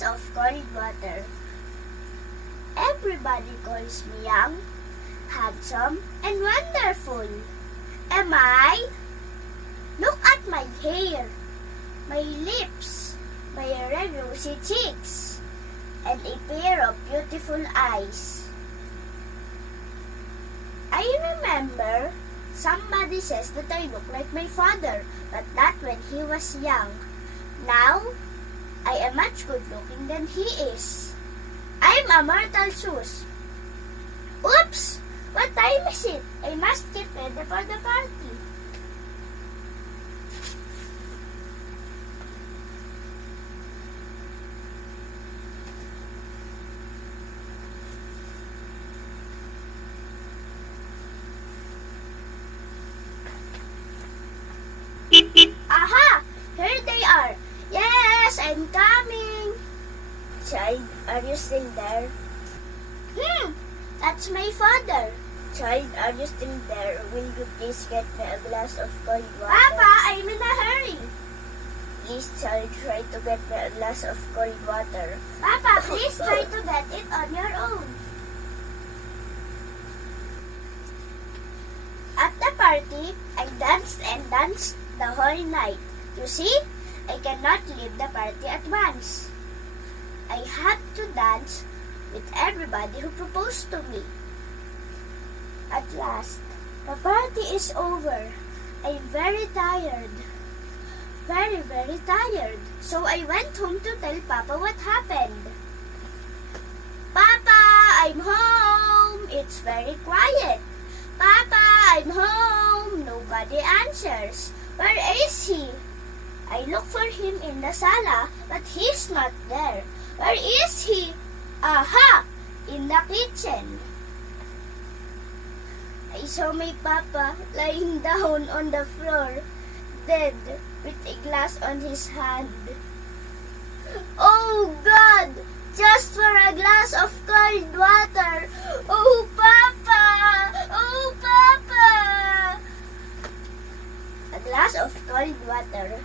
glass of cold water. Everybody calls me young, handsome, and wonderful. Am I? Look at my hair, my lips, my red rosy cheeks, and a pair of beautiful eyes. I remember somebody says that I look like my father, but that when he was young. Now, I am much good looking than he is. I'm a Myrtle Shoes. Oops! What time is it? I must get ready for the party. Aha! Here they are. Yes, I'm coming. Child, are you still there? That's my father. Child, are you still there? Will you please get me a glass of cold water? Papa, I'm in a hurry. Please, child, try to get me a glass of cold water. Papa, please try to get it on your own. At the party, I danced and danced the whole night. You see, I cannot leave the party at once. I had to dance with everybody who proposed to me. At last, the party is over. I'm very tired. Very, very tired. So I went home to tell Papa what happened. Papa, I'm home. It's very quiet. Papa, I'm home. Nobody answers. Where is he? I look for him in the sala, but he's not there. Where is he? Aha! In the kitchen. I saw my papa lying down on the floor, dead, with a glass on his hand. Oh God! Just for a glass of cold water! Oh Papa! Oh Papa! A glass of cold water.